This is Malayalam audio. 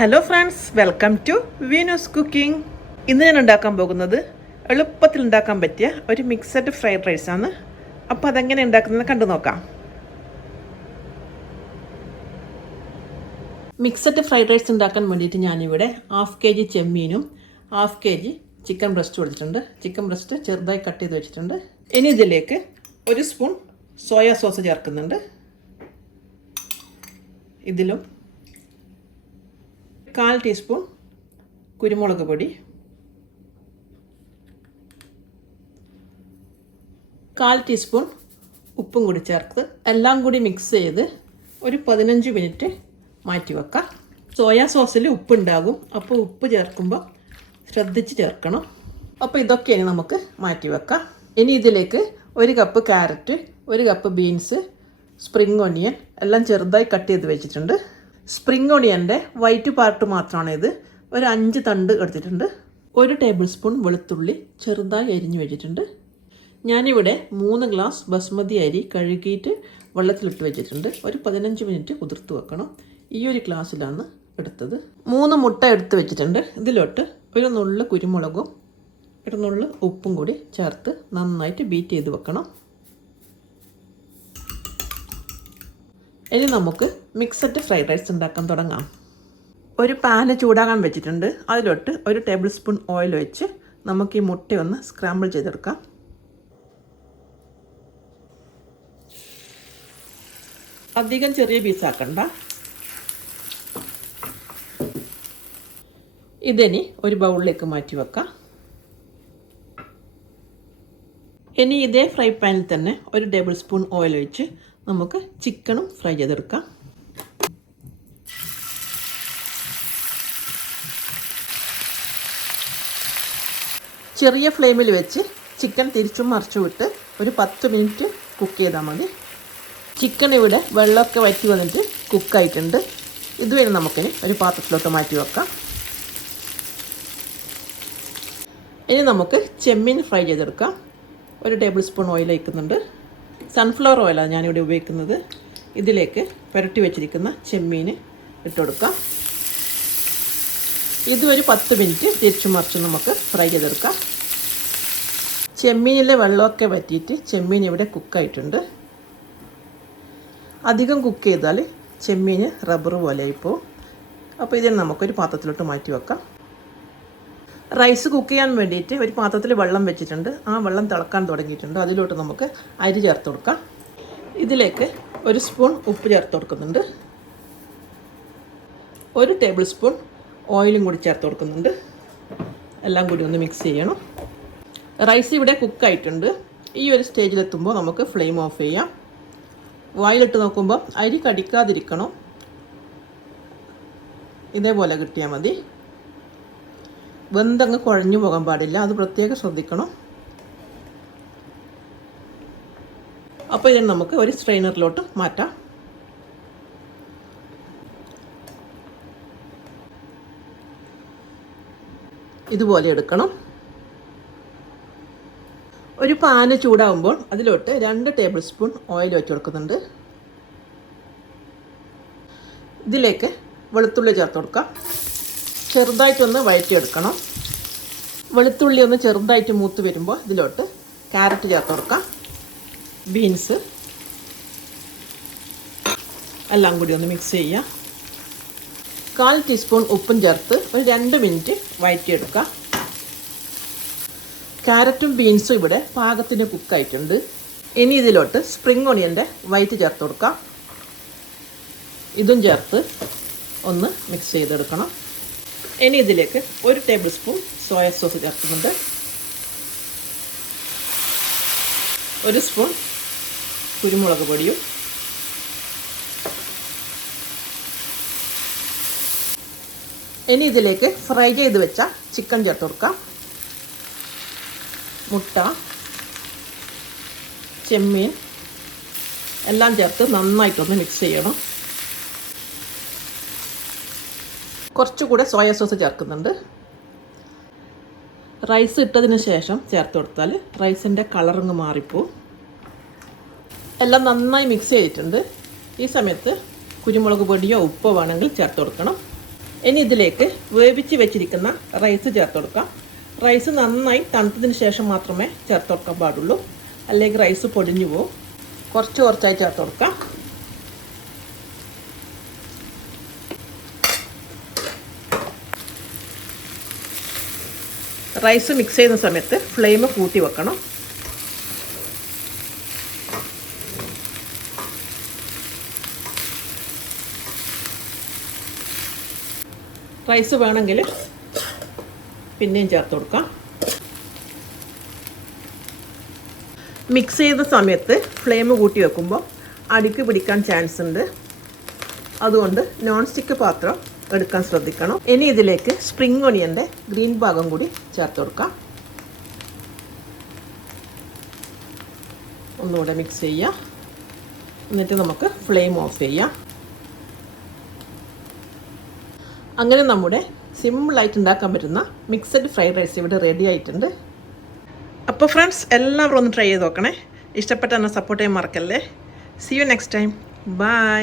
Hello friends, welcome to Veenu's cooking. ഇന്ന് ഞാൻ ഉണ്ടാക്കാൻ പോകുന്നത് എളുപ്പത്തിൽ ഉണ്ടാക്കാൻ പറ്റിയ ഒരു മിക്സഡ് ഫ്രൈഡ് റൈസാണ്. അപ്പോൾ അതെങ്ങനെ ഉണ്ടാക്കുന്നത് കണ്ടു നോക്കാം. മിക്സഡ് ഫ്രൈഡ് റൈസ് ഉണ്ടാക്കാൻ വേണ്ടിയിട്ട് ഞാനിവിടെ 1/2 kg ചെമ്മീനും 1/2 kg ചിക്കൻ ബ്രസ്റ്റ് കൊടുത്തിട്ടുണ്ട്. ചിക്കൻ ബ്രസ്റ്റ് ചെറുതായി കട്ട് ചെയ്ത് വെച്ചിട്ടുണ്ട്. ഇനി ഇതിലേക്ക് 1 സ്പൂൺ സോയാ സോസ് ചേർക്കുന്നുണ്ട്. ഇതിലും 1/4 ടീസ്പൂൺ കുരുമുളക് പൊടി, 1/4 ടീസ്പൂൺ ഉപ്പും കൂടി ചേർത്ത് എല്ലാം കൂടി മിക്സ് ചെയ്ത് ഒരു 15 മിനിറ്റ് മാറ്റി വെക്കാം. സോയാ സോസിൽ ഉപ്പുണ്ടാകും, അപ്പോൾ ഉപ്പ് ചേർക്കുമ്പോൾ ശ്രദ്ധിച്ച് ചേർക്കണം. അപ്പോൾ ഇതൊക്കെയാണ് നമുക്ക് മാറ്റി വെക്കാം. ഇനി ഇതിലേക്ക് 1 cup carrot, 1 cup beans, spring onion എല്ലാം ചെറുതായി കട്ട് ചെയ്ത് വെച്ചിട്ടുണ്ട്. സ്പ്രിംഗ് ഓണിയൻ്റെ വൈറ്റ് പാർട്ട് മാത്രമാണ് ഇത്. ഒരു 5 തണ്ട് എടുത്തിട്ടുണ്ട്. 1 ടേബിൾ സ്പൂൺ വെളുത്തുള്ളി ചെറുതായി അരിഞ്ഞു വെച്ചിട്ടുണ്ട്. ഞാനിവിടെ 3 ഗ്ലാസ് ബസ്മതി അരി കഴുകിയിട്ട് വെള്ളത്തിലിട്ട് വെച്ചിട്ടുണ്ട്. ഒരു 15 മിനിറ്റ് കുതിർത്ത് വെക്കണം. ഈ ഒരു ഗ്ലാസ്സിലാണ് എടുത്തത്. 3 മുട്ട എടുത്ത് വെച്ചിട്ടുണ്ട്. ഇതിലോട്ട് ഒരു നുള്ള് കുരുമുളകും ഒരു നുള്ള് ഉപ്പും കൂടി ചേർത്ത് നന്നായിട്ട് ബീറ്റ് ചെയ്ത് വെക്കണം. ഇനി നമുക്ക് മിക്സഡ് ഫ്രൈഡ് റൈസ് ഉണ്ടാക്കാൻ തുടങ്ങാം. ഒരു പാന് ചൂടാകാൻ വെച്ചിട്ടുണ്ട്. അതിലോട്ട് 1 ടേബിൾ സ്പൂൺ ഓയിൽ വെച്ച് നമുക്ക് ഈ മുട്ടയൊന്ന് സ്ക്രാമ്പിൾ ചെയ്തെടുക്കാം. അധികം ചെറിയ പീസാക്കണ്ട. ഇതിനി ഒരു ബൗളിലേക്ക് മാറ്റി വെക്കാം. ഇനി ഇതേ ഫ്രൈ പാനിൽ തന്നെ 1 ടേബിൾ സ്പൂൺ ഓയിൽ ഒഴിച്ച് നമുക്ക് ചിക്കനും ഫ്രൈ ചെയ്തെടുക്കാം. ചെറിയ ഫ്ലെയിമിൽ വെച്ച് ചിക്കൻ തിരിച്ചും മറിച്ചും ഇട്ട് ഒരു 10 മിനിറ്റ് കുക്ക് ചെയ്താൽ മതി. ചിക്കൻ ഇവിടെ വെള്ളമൊക്കെ വറ്റി വന്നിട്ട് കുക്കായിട്ടുണ്ട്. ഇതുവരെ നമുക്കിനി ഒരു പാത്രത്തിലോട്ട് മാറ്റി വെക്കാം. ഇനി നമുക്ക് ചെമ്മീൻ ഫ്രൈ ചെയ്തെടുക്കാം. 1 ടേബിൾ സ്പൂൺ ഓയിൽ ഒഴിക്കുന്നുണ്ട്. സൺഫ്ലവർ ഓയിലാണ് ഞാനിവിടെ ഉപയോഗിക്കുന്നത്. ഇതിലേക്ക് പുരട്ടി വെച്ചിരിക്കുന്ന ചെമ്മീൻ ഇട്ട് കൊടുക്കാം. ഇതൊരു 10 മിനിറ്റ് തിരിച്ചു മറിച്ച് നമുക്ക് ഫ്രൈ ചെയ്തെടുക്കാം. ചെമ്മീനിലെ വെള്ളമൊക്കെ വറ്റിയിട്ട് ചെമ്മീൻ ഇവിടെ കുക്കായിട്ടുണ്ട്. അധികം കുക്ക് ചെയ്താൽ ചെമ്മീൻ റബ്ബർ പോലെ ആയിപ്പോവും. അപ്പോൾ ഇതിന് നമുക്കൊരു പാത്രത്തിലോട്ട് മാറ്റി വെക്കാം. റൈസ് കുക്ക് ചെയ്യാൻ വേണ്ടിയിട്ട് ഒരു പാത്രത്തിൽ വെള്ളം വെച്ചിട്ടുണ്ട്. ആ വെള്ളം തിളക്കാൻ തുടങ്ങിയിട്ടുണ്ട്. അതിലോട്ട് നമുക്ക് അരി ചേർത്ത് കൊടുക്കാം. ഇതിലേക്ക് 1 സ്പൂൺ ഉപ്പ് ചേർത്ത് കൊടുക്കുന്നുണ്ട്. 1 ടേബിൾ സ്പൂൺ ഓയിലും കൂടി ചേർത്ത് കൊടുക്കുന്നുണ്ട്. എല്ലാം കൂടി ഒന്ന് മിക്സ് ചെയ്യണം. റൈസ് ഇവിടെ കുക്കായിട്ടുണ്ട്. ഈ ഒരു സ്റ്റേജിലെത്തുമ്പോൾ നമുക്ക് ഫ്ലെയിം ഓഫ് ചെയ്യാം. വായിലിട്ട് നോക്കുമ്പോൾ അരി കടിക്കാതിരിക്കണം. ഇതേപോലെ കിട്ടിയാൽ മതി. വെന്തങ്ങ് കുഴഞ്ഞു പോകാൻ പാടില്ല, അത് പ്രത്യേകം ശ്രദ്ധിക്കണം. അപ്പോൾ ഇതിന് നമുക്ക് ഒരു സ്ട്രെയിനറിലോട്ട് മാറ്റാം. ഇതുപോലെ എടുക്കണം. ഒരു പാന് ചൂടാകുമ്പോൾ അതിലോട്ട് 2 ടേബിൾ സ്പൂൺ ഓയിൽ വെച്ച് കൊടുക്കുന്നുണ്ട്. ഇതിലേക്ക് വെളുത്തുള്ളി ചേർത്ത് കൊടുക്കാം. ചെറുതായിട്ടൊന്ന് വഴറ്റിയെടുക്കണം. വെളുത്തുള്ളി ഒന്ന് ചെറുതായിട്ട് മൂത്ത് വരുമ്പോൾ ഇതിലോട്ട് ക്യാരറ്റ് ചേർത്ത് കൊടുക്കാം. ബീൻസ് എല്ലാം കൂടി ഒന്ന് മിക്സ് ചെയ്യുക. 1/4 ടീസ്പൂൺ ഉപ്പും ചേർത്ത് ഒരു 2 മിനിറ്റ് വഴറ്റിയെടുക്കുക. ക്യാരറ്റും ബീൻസും ഇവിടെ പാകത്തിന് കുക്കായിട്ടുണ്ട്. ഇനി ഇതിലോട്ട് സ്പ്രിംഗ് ഓണിയൻ്റെ വൈറ്റ് ചേർത്ത് കൊടുക്കാം. ഇതും ചേർത്ത് ഒന്ന് മിക്സ് ചെയ്തെടുക്കണം. ഇനി ഇതിലേക്ക് 1 ടേബിൾ സ്പൂൺ സോയാ സോസ് ചേർക്കുന്നുണ്ട്. 1 സ്പൂൺ കുരുമുളക് പൊടിയും, ഇനി ഇതിലേക്ക് ഫ്രൈ ചെയ്ത് വെച്ച ചിക്കൻ ചേർത്ത് കൊടുക്കാം. മുട്ട, ചെമ്മീൻ എല്ലാം ചേർത്ത് നന്നായിട്ടൊന്ന് മിക്സ് ചെയ്യണം. കുറച്ചുകൂടെ സോയാ സോസ് ചേർക്കുന്നുണ്ട്. റൈസ് ഇട്ടതിന് ശേഷം ചേർത്ത് കൊടുത്താൽ റൈസിൻ്റെ കളറിങ് മാറിപ്പോവും. എല്ലാം നന്നായി മിക്സ് ചെയ്തിട്ടുണ്ട്. ഈ സമയത്ത് കുരുമുളക് പൊടിയോ ഉപ്പോ വേണമെങ്കിൽ ചേർത്ത് കൊടുക്കണം. ഇനി ഇതിലേക്ക് വേവിച്ച് വെച്ചിരിക്കുന്ന റൈസ് ചേർത്ത് കൊടുക്കാം. റൈസ് നന്നായി തണുത്തതിന് ശേഷം മാത്രമേ ചേർത്ത് കൊടുക്കാൻ പാടുള്ളൂ, അല്ലെങ്കിൽ റൈസ് പൊടിഞ്ഞു പോകും. കുറച്ച് കുറച്ചായി ചേർത്ത് കൊടുക്കാം. റൈസ് മിക്സ് ചെയ്യുന്ന സമയത്ത് ഫ്ലെയിം കൂട്ടി വെക്കണം. റൈസ് വേണമെങ്കിൽ പിന്നെയും ചേർത്ത് കൊടുക്കാം. മിക്സ് ചെയ്യുന്ന സമയത്ത് ഫ്ലെയിം കൂട്ടി വെക്കുമ്പോൾ അടിക്ക് പിടിക്കാൻ ചാൻസ് ഉണ്ട്. അതുകൊണ്ട് നോൺ സ്റ്റിക്ക് പാത്രം എടുക്കാൻ ശ്രദ്ധിക്കണം. ഇനി ഇതിലേക്ക് സ്പ്രിംഗ് ഒണിയൻ്റെ ഗ്രീൻ ഭാഗം കൂടി ചേർത്ത് കൊടുക്കാം. ഒന്നുകൂടെ മിക്സ് ചെയ്യുക. എന്നിട്ട് നമുക്ക് ഫ്ലെയിം ഓഫ് ചെയ്യാം. അങ്ങനെ നമ്മുടെ സിമ്പിളായിട്ട് ഉണ്ടാക്കാൻ പറ്റുന്ന മിക്സഡ് ഫ്രൈഡ് റൈസ് ഇവിടെ റെഡി ആയിട്ടുണ്ട്. അപ്പോൾ ഫ്രണ്ട്സ്, എല്ലാവരും ഒന്ന് ട്രൈ ചെയ്ത് നോക്കണേ. ഇഷ്ടപ്പെട്ട എന്നെ സപ്പോർട്ട് ചെയ്യാൻ മറക്കല്ലേ. See you next time. By.